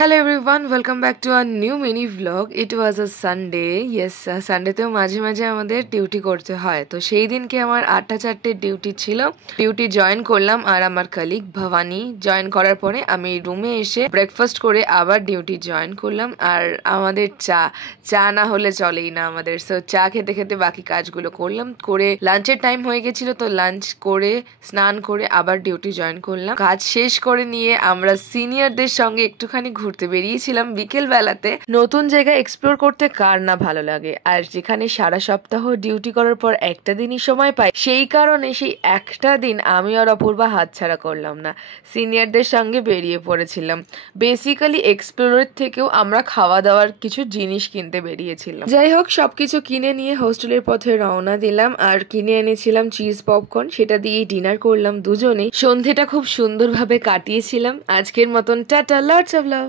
Hello everyone, welcome back to a new mini vlog. It was a Sunday. Yes, Sunday তেও মাঝে মাঝে আমাদের duty করতে হয়। তো সেই দিনকে আমার 8টা 4টে ডিউটি ছিল। ডিউটি জয়েন করলাম আর আমার কলিগ ভবানী জয়েন করার পরে আমি রুমে এসে ব্রেকফাস্ট করে আবার ডিউটি জয়েন করলাম। আর আমাদের চা না হলে চলেই না আমাদের। সো চা খেতে খেতে বাকি কাজগুলো করলাম, করে লাঞ্চের টাইম হয়ে গেছিল। তো লাঞ্চ করে স্নান করে আবার ডিউটি জয়েন করলাম। কাজ শেষ করে নিয়ে আমরা সিনিয়রদের সঙ্গে একটুখানি ঘুরতে বেরিয়েছিলাম বিকেল বেলাতে। নতুন জায়গা এক্সপ্লোর করতে কার না ভালো লাগে, আর যেখানে সারা সপ্তাহ ডিউটি করার পর একটা দিনই সময় পাই, সেই কারণে সেই একটা দিন আমি আর অপূর্বা হাতছাড়া করলাম না, সিনিয়রদের সঙ্গে বেরিয়ে পড়েছিলাম। বেসিক্যালি এক্সপ্লোরের থেকেও আমরা খাওয়া দাওয়ার কিছু জিনিস কিনতে বেরিয়েছিলাম। যাই হোক, সবকিছু কিনে নিয়ে হোস্টেলের পথে রওনা দিলাম। আর কিনে এনেছিলাম চিজ পপকর্ন, সেটা দিয়ে ডিনার করলাম দুজনেই। সন্ধেটা খুব সুন্দরভাবে কাটিয়েছিলাম। আজকের মতন টাটা, লটস অফ লাভ।